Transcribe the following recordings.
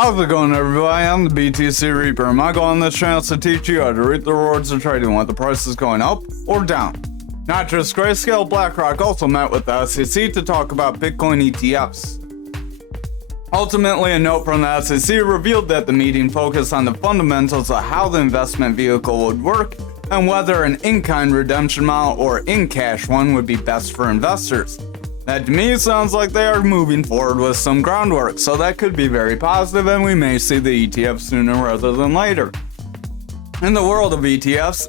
How's it going, everybody? I'm the BTC Reaper. My goal on this channel is to teach you how to reap the rewards of trading when the price is going up or down. Not just Grayscale, BlackRock also met with the SEC to talk about Bitcoin ETFs. Ultimately, a note from the SEC revealed that the meeting focused on the fundamentals of how the investment vehicle would work and whether an in-kind redemption model or in-cash one would be best for investors. That to me sounds like they are moving forward with some groundwork, so that could be very positive and we may see the ETF sooner rather than later. In the world of ETFs,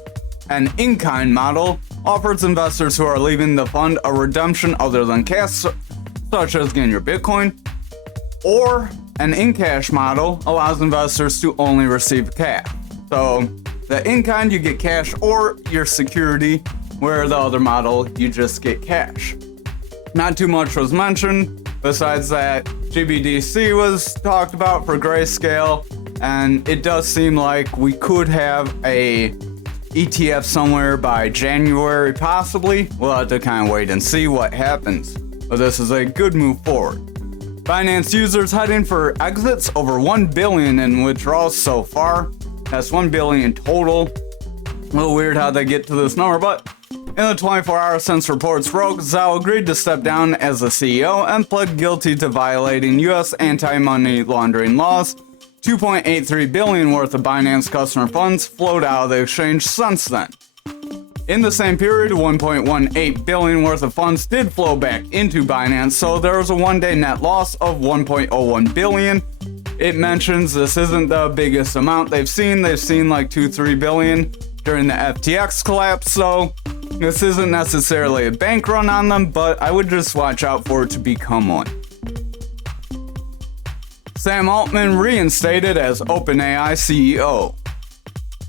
an in-kind model offers investors who are leaving the fund a redemption other than cash, such as getting your Bitcoin, or an in-cash model allows investors to only receive cash. So the in-kind you get cash or your security, where the other model you just get cash. Not too much was mentioned, besides that GBDC was talked about for Grayscale, and it does seem like we could have a ETF somewhere by January, possibly. We'll have to kind of wait and see what happens, but this is a good move forward. Binance users heading for exits, over 1 billion in withdrawals so far. That's 1 billion total. A little weird how they get to this number, but in the 24 hours since reports broke, Zhao agreed to step down as the CEO and pled guilty to violating U.S. anti-money laundering laws. 2.83 billion worth of Binance customer funds flowed out of the exchange since then. In the same period, 1.18 billion worth of funds did flow back into Binance, so there was a one-day net loss of 1.01 billion. It mentions this isn't the biggest amount they've seen. They've seen like 2-3 billion during the FTX collapse, so this isn't necessarily a bank run on them, but I would just watch out for it to become one. Sam Altman reinstated as OpenAI CEO.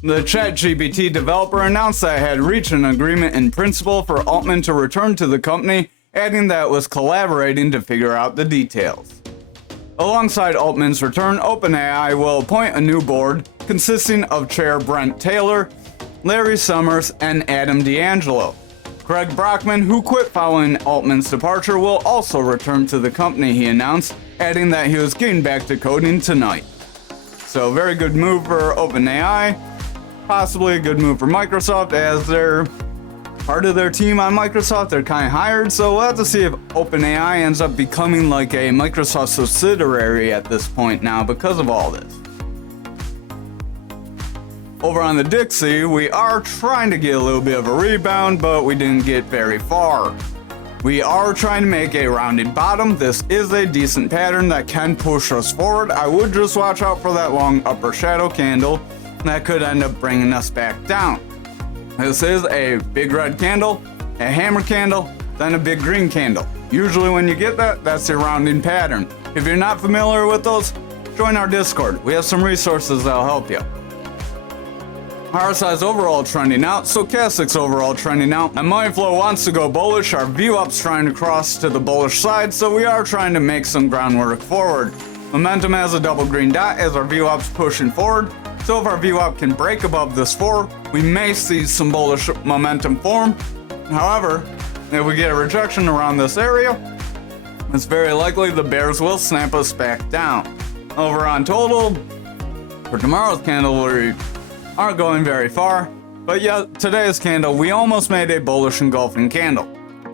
The ChatGPT developer announced that it had reached an agreement in principle for Altman to return to the company, adding that it was collaborating to figure out the details. Alongside Altman's return, OpenAI will appoint a new board consisting of Chair Brent Taylor, Larry Summers, and Adam D'Angelo. Greg Brockman, who quit following Altman's departure, will also return to the company, he announced, adding that he was getting back to coding tonight. So very good move for OpenAI, possibly a good move for Microsoft as they're part of their team on Microsoft. They're kind of hired, so we'll have to see if OpenAI ends up becoming like a Microsoft subsidiary at this point now because of all this. Over on the Dixie, we are trying to get a little bit of a rebound, but we didn't get very far. We are trying to make a rounded bottom. This is a decent pattern that can push us forward. I would just watch out for that long upper shadow candle that could end up bringing us back down. This is a big red candle, a hammer candle, then a big green candle. Usually when you get that, that's your rounding pattern. If you're not familiar with those, join our Discord. We have some resources that'll help you. RSI's overall trending out, stochastic's overall trending out, and money flow wants to go bullish. Our VWAP's trying to cross to the bullish side, so we are trying to make some groundwork forward. Momentum has a double green dot as our VWAP's pushing forward, so if our VWAP can break above this 4, we may see some bullish momentum form. However, if we get a rejection around this area, it's very likely the bears will snap us back down. Over on total, for tomorrow's candle, we aren't going very far, but yet today's candle, we almost made a bullish engulfing candle.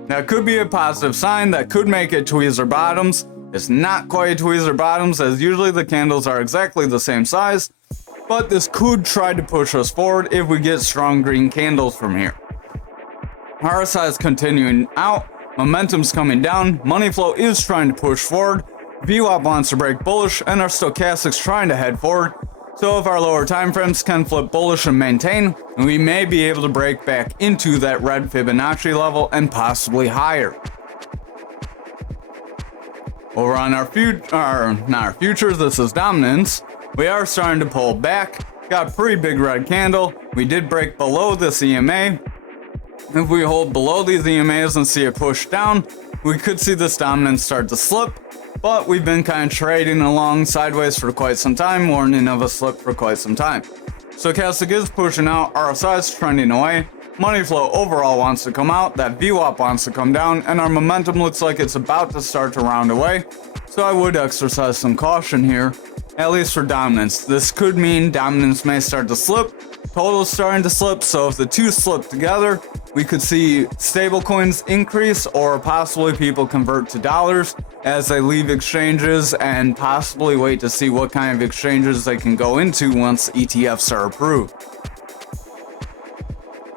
That could be a positive sign, that could make it tweezer bottoms. It's not quite tweezer bottoms, as usually the candles are exactly the same size, but this could try to push us forward if we get strong green candles from here. RSI is continuing out, momentum's coming down, money flow is trying to push forward, VWAP wants to break bullish, and our stochastic's trying to head forward. So if our lower time frames can flip bullish and maintain, we may be able to break back into that red Fibonacci level and possibly higher. Over on our futures, this is dominance. We are starting to pull back. Got a pretty big red candle. We did break below this EMA. If we hold below these EMAs and see a push down, we could see this dominance start to slip. But we've been kind of trading along sideways for quite some time, warning of a slip for quite some time. Stochastic is pushing out, RSI is trending away, money flow overall wants to come out, that VWAP wants to come down, and our momentum looks like it's about to start to round away. So I would exercise some caution here. at least for dominance. This could mean dominance may start to slip, total's starting to slip, so if the two slip together, we could see stablecoins increase or possibly people convert to dollars as they leave exchanges and possibly wait to see what kind of exchanges they can go into once ETFs are approved.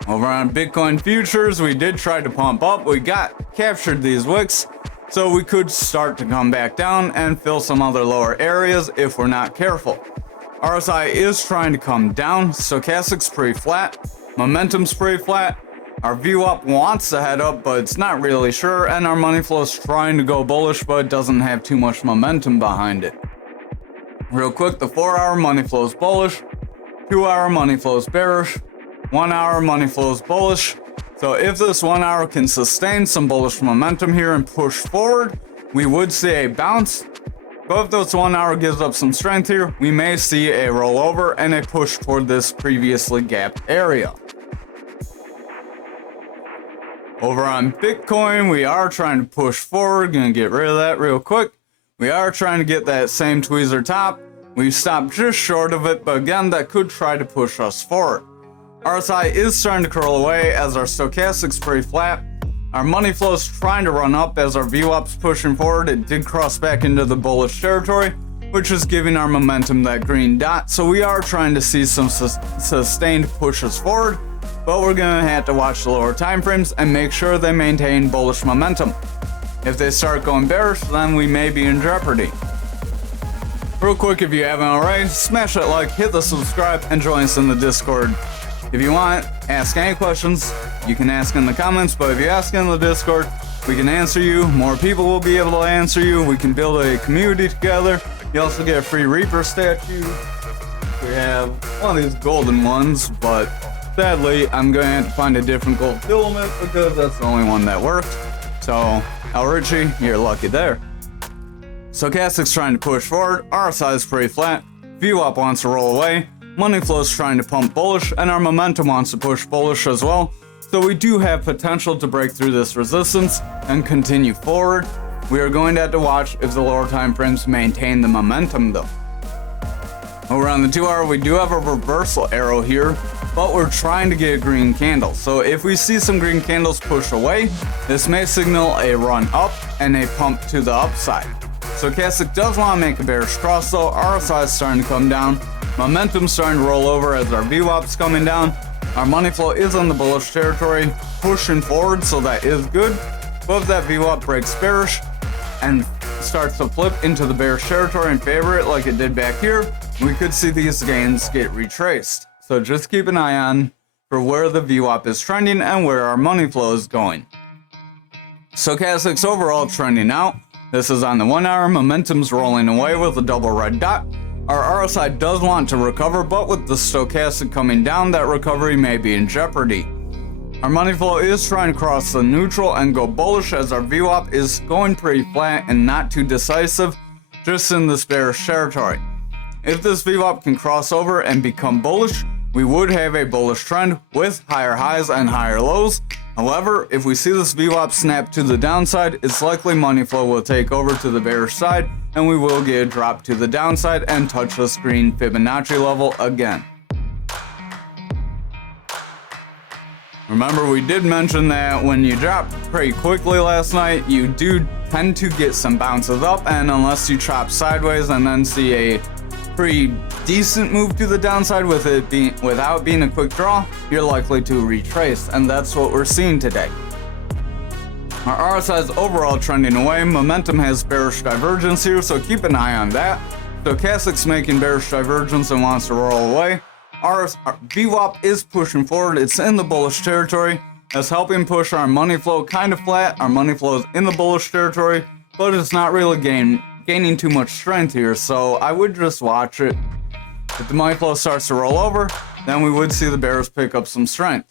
Over on Bitcoin futures, we did try to pump up. We captured these wicks, so we could start to come back down and fill some other lower areas if we're not careful. RSI is trying to come down, stochastic's pretty flat, momentum's pretty flat, our VWAP wants to head up but it's not really sure, and our money flow is trying to go bullish but it doesn't have too much momentum behind it. Real quick, the 4-hour money flow is bullish, 2-hour money flow is bearish, 1-hour money flow is bullish. So if this 1 hour can sustain some bullish momentum here and push forward, we would see a bounce. But if this 1 hour gives up some strength here, we may see a rollover and a push toward this previously gapped area. Over on Bitcoin, we are trying to push forward. Gonna get rid of that real quick. We are trying to get that same tweezer top. We stopped just short of it, but again, that could try to push us forward. RSI is starting to curl away as our stochastic's pretty flat. Our money flow is trying to run up as our VWAP's pushing forward. It did cross back into the bullish territory, which is giving our momentum that green dot. So we are trying to see some sustained pushes forward, but we're gonna have to watch the lower time frames and make sure they maintain bullish momentum. If they start going bearish, then we may be in jeopardy. Real quick, if you haven't already, smash that like, hit the subscribe, and join us in the Discord. If you want, ask any questions, you can ask in the comments, but if you ask in the Discord, we can answer you. More people will be able to answer you. We can build a community together. You also get a free Reaper statue. We have one of these golden ones, but sadly, I'm going to have to find a different gold filament because that's the only one that worked. So, El Richie, you're lucky there. Stochastic's trying to push forward. RSI is pretty flat. VWAP wants to roll away. Money flow is trying to pump bullish, and our momentum wants to push bullish as well. So we do have potential to break through this resistance and continue forward. We are going to have to watch if the lower time frames maintain the momentum though. Over on the 2 hour, we do have a reversal arrow here, but we're trying to get a green candle. So if we see some green candles push away, this may signal a run up and a pump to the upside. Stochastic does want to make a bearish cross though. RSI is starting to come down. Momentum's starting to roll over as our VWAP's coming down. Our money flow is in the bullish territory, pushing forward, so that is good. But if that VWAP breaks bearish and starts to flip into the bearish territory and favor it like it did back here, we could see these gains get retraced. So just keep an eye on for where the VWAP is trending and where our money flow is going. Stochastic's overall trending out. This is on the 1 hour. Momentum's rolling away with a double red dot. Our RSI does want to recover, but with the stochastic coming down, that recovery may be in jeopardy. Our money flow is trying to cross the neutral and go bullish as our VWAP is going pretty flat and not too decisive, just in this bearish territory. If this VWAP can cross over and become bullish, we would have a bullish trend with higher highs and higher lows. However, if we see this VWAP snap to the downside, it's likely money flow will take over to the bearish side, and we will get a drop to the downside and touch this green Fibonacci level again. Remember, we did mention that when you drop pretty quickly last night, you do tend to get some bounces up, and unless you chop sideways and then see a pretty decent move to the downside without being a quick draw, you're likely to retrace, and that's what we're seeing today. Our RSI is overall trending away. Momentum has bearish divergence here, so keep an eye on that. Stochastic's making bearish divergence and wants to roll away. Our VWAP is pushing forward. It's in the bullish territory. That's helping push our money flow kind of flat. Our money flow is in the bullish territory, but it's not really gaining too much strength here, so I would just watch it. If the money flow starts to roll over, then we would see the bears pick up some strength.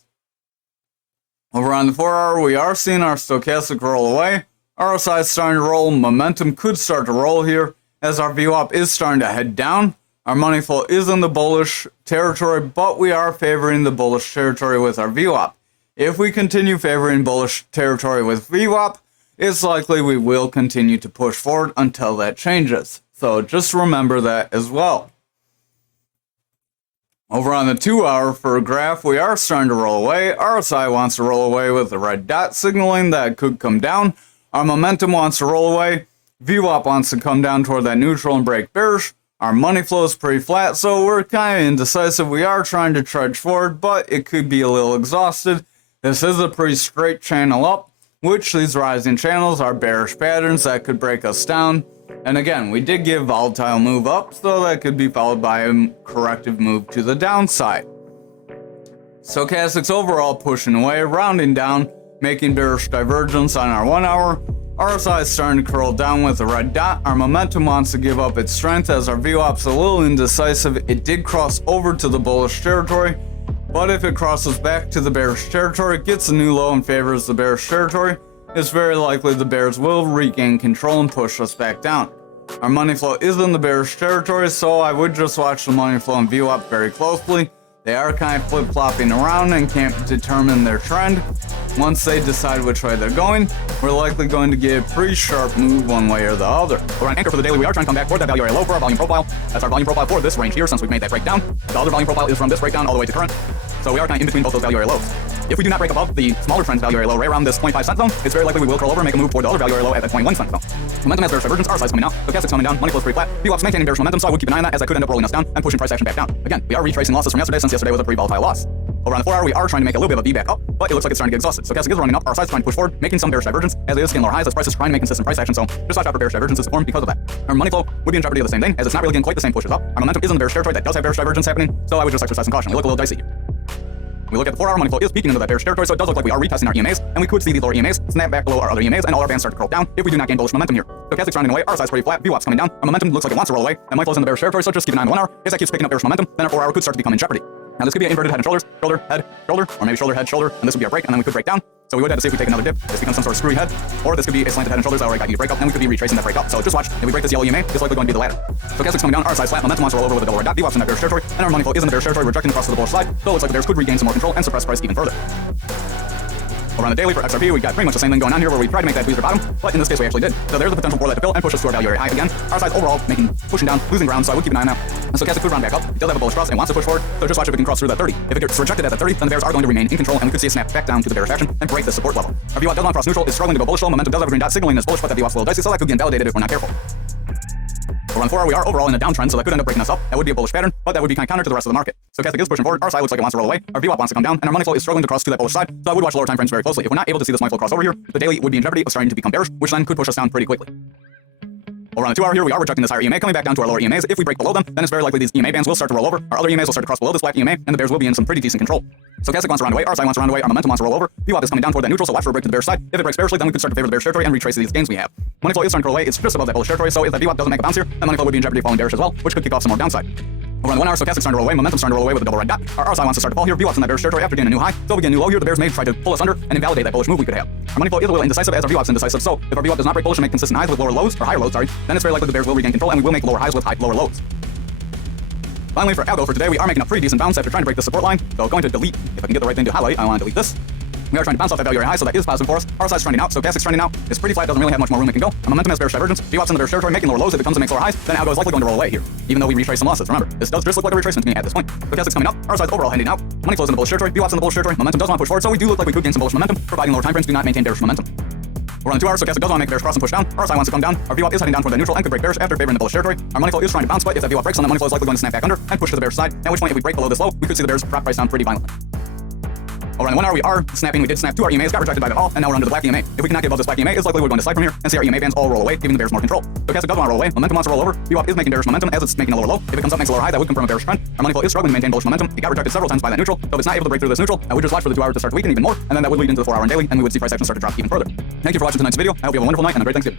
Over on the 4 hour, we are seeing our stochastic roll away. RSI is starting to roll. Momentum could start to roll here as our VWAP is starting to head down. Our money flow is in the bullish territory, but we are favoring the bullish territory with our VWAP. If we continue favoring bullish territory with VWAP, it's likely we will continue to push forward until that changes. So just remember that as well. Over on the 2-hour for a graph, we are starting to roll away. RSI wants to roll away with the red dot, signaling that it could come down. Our momentum wants to roll away. VWAP wants to come down toward that neutral and break bearish. Our money flow is pretty flat, so we're kind of indecisive. We are trying to trudge forward, but it could be a little exhausted. This is a pretty straight channel up, which these rising channels are bearish patterns that could break us down. And again, we did give volatile move up, so that could be followed by a corrective move to the downside. Stochastics overall pushing away, rounding down, making bearish divergence on our 1-hour. RSI is starting to curl down with a red dot. Our momentum wants to give up its strength as our VWAP's a little indecisive. It did cross over to the bullish territory, but if it crosses back to the bearish territory, gets a new low and favors the bearish territory, it's very likely the bears will regain control and push us back down. Our money flow is in the bearish territory, so I would just watch the money flow and VWAP very closely. They are kind of flip-flopping around and can't determine their trend. Once they decide which way they're going, we're likely going to get a pretty sharp move one way or the other. We're on anchor for the daily. We are trying to come back toward that value area low for our volume profile. That's our volume profile for this range here since we've made that breakdown. The other volume profile is from this breakdown all the way to current. So we are kind of in between both those value area lows. If we do not break above the smaller trend value area low right around this 25 cent zone, it's very likely we will curl over and make a move toward the other value area low at that 21 cent zone. Momentum has bearish divergence, RSI's coming down, stochastics coming down, money flow's pretty flat, VWAP's maintaining bearish momentum, so I would keep an eye on that as that could end up rolling us down and pushing price action back down. Again, we are retracing losses from yesterday since yesterday was a pretty volatile loss. Over on the 4-hour, we are trying to make a little bit of a V back up, but it looks like it's starting to get exhausted. Stochastic is running up, RSI is trying to push forward, making some bearish divergence as it is scaling lower highs as price is trying to make consistent price action, so just watch out for bearish divergences to form because of that. Our money flow would be in jeopardy of the same thing as it's not really getting quite the same pushes up. Our momentum is in the bearish territory that does have bearish divergence happening, so I would just exercise some caution. We look a little dicey here. We look at the 4-hour, money flow is peaking into that bearish territory, so it does look like we are retesting our EMAs, and we could see these lower EMAs snap back below our other EMAs, and all our bands start to curl down if we do not gain bullish momentum here. Stochastic's rounding away, RSI's pretty flat, VWAP's coming down, our momentum looks like it wants to roll away, and money flow's in the bearish territory, so just keep an eye on the 1-hour. If that keeps picking up bearish momentum, then our 4-hour could start to become in jeopardy. Now this could be an inverted head and shoulders, shoulder, head, shoulder, or maybe shoulder, head, shoulder, and this would be our break, and then we could break down. So we would have to see if we take another dip, this becomes some sort of screwy head, or this could be a slanted head and shoulders that already got you to break up, and we could be retracing that break up. So just watch, if we break this yellow EMA, it's likely going to be the latter. Stochastic's coming down, RSI's flat, momentum wants to roll over with a double red dot, VWAP's in that bearish territory, and our money flow is in the bearish territory, rejecting across to the bullish side, so it looks like the bears could regain some more control and suppress price even further. Over on the daily for XRP, we got pretty much the same thing going on here where we tried to make that booster bottom, but in this case we actually did. So there's the potential for that to fill and push us to our value area high again. RSI's overall pushing down, losing ground, so I would keep an eye on that. And Stochastic could round back up. It does have a bullish cross and wants to push forward, so just watch if it can cross through that 30. If it gets rejected at that 30, then the bears are going to remain in control and we could see a snap back down to the bearish action and break the support level. Our VWAP does not cross neutral, is struggling to go bullish low, momentum does have a green dot signaling is bullish, but that VWAP's a little dicey, so that could get invalidated if we're not careful. Over on 4-hour, we are overall in a downtrend, so that could end up breaking us up. That would be a bullish pattern, but that would be kind of counter to the rest of the market. Stochastic is pushing forward, RSI looks like it wants to roll away, our VWAP wants to come down, and our money flow is struggling to cross to that bullish side, so I would watch lower time frames very closely. If we're not able to see this money flow cross over here, the daily would be in jeopardy of starting to become bearish, which then could push us down pretty quickly. Over on the 2-hour here, we are rejecting this higher EMA, coming back down to our lower EMAs. If we break below them, then it's very likely these EMA bands will start to roll over. Our other EMAs will start to cross below this black EMA, and the bears will be in some pretty decent control. Stochastic wants to round away, RSI wants to round away, our momentum wants to roll over. VWAP is coming down toward that neutral, so watch for a break to the bearish side. If it breaks bearishly, then we could start to favor the bearish territory and retrace these gains we have. Money flow is starting to roll away, it's just above that bullish territory, so if that VWAP doesn't make a bounce here, then money flow would be in jeopardy of falling bearish as well, which could kick off some more downside. Over on the 1-hour, Stochastic's starting to roll away, momentum's starting to roll away with a double red dot. Our RSI wants to start to fall here, VWAP's in that bearish territory after getting a new high, so we get a new low here, the bears may try to pull us under and invalidate that bullish move we could have. Our money flow is a little indecisive as our VWAP's indecisive, so if our VWAP does not break bullish and make consistent highs with lower lows, or higher lows, then it's very likely the bears will regain control and we will make lower highs with lower lows. Finally, for algo for today, we are making a pretty decent bounce after trying to break the support line, so going to delete, if I can get the right thing to highlight, I want to delete this. We are trying to bounce off that value area high, so that is positive for us. RSI's trending out, Stochastic's trending out. It's pretty flat, doesn't really have much more room it can go. Our momentum has bearish divergence. VWAP's in the bearish territory, making lower lows. If it comes and makes lower highs, then algo is likely going to roll away here, even though we retrace some losses. Remember, this does just look like a retracement to me at this point. Stochastic's coming up, RSI's overall heading out. Money flows in the bullish territory, VWAP's in the bullish territory. Momentum does want to push forward, so we do look like we could gain some bullish momentum, providing lower time frames do not maintain bearish momentum. We're on the 2-hour, Stochastic does want to make a bearish cross and push down. RSI wants to come down. Our VWAP is heading down toward the neutral and could break bearish after favoring the bullish territory. Our money flow is trying to bounce, but if that VWAP breaks, then the money flow is likely going to snap back under and push to the bearish side. At which point, if we break below this low, we could see the bears drop price down pretty violently. Over on the 1-hour, we are snapping. We did snap 2 our EMAs, got rejected by that all, and now we're under the black EMA. If we cannot get above this black EMA, it's likely we're going to slide from here and see our EMA bands all roll away, giving the bears more control. Stochastic does want to roll away, momentum wants to roll over. VWAP is making bearish momentum as it's making a lower low. If it comes up, makes a lower high, that would confirm a bearish trend. Our money flow is struggling to maintain bullish momentum. It got rejected several times by that neutral, so if it's not able to break through this neutral, I would just watch for the 2-hour to start to weaken even more, and then that would lead into the 4-hour and daily, and we would see price action start to drop even further. Thank you for watching tonight's video. I hope you have a wonderful night and a great Thanksgiving.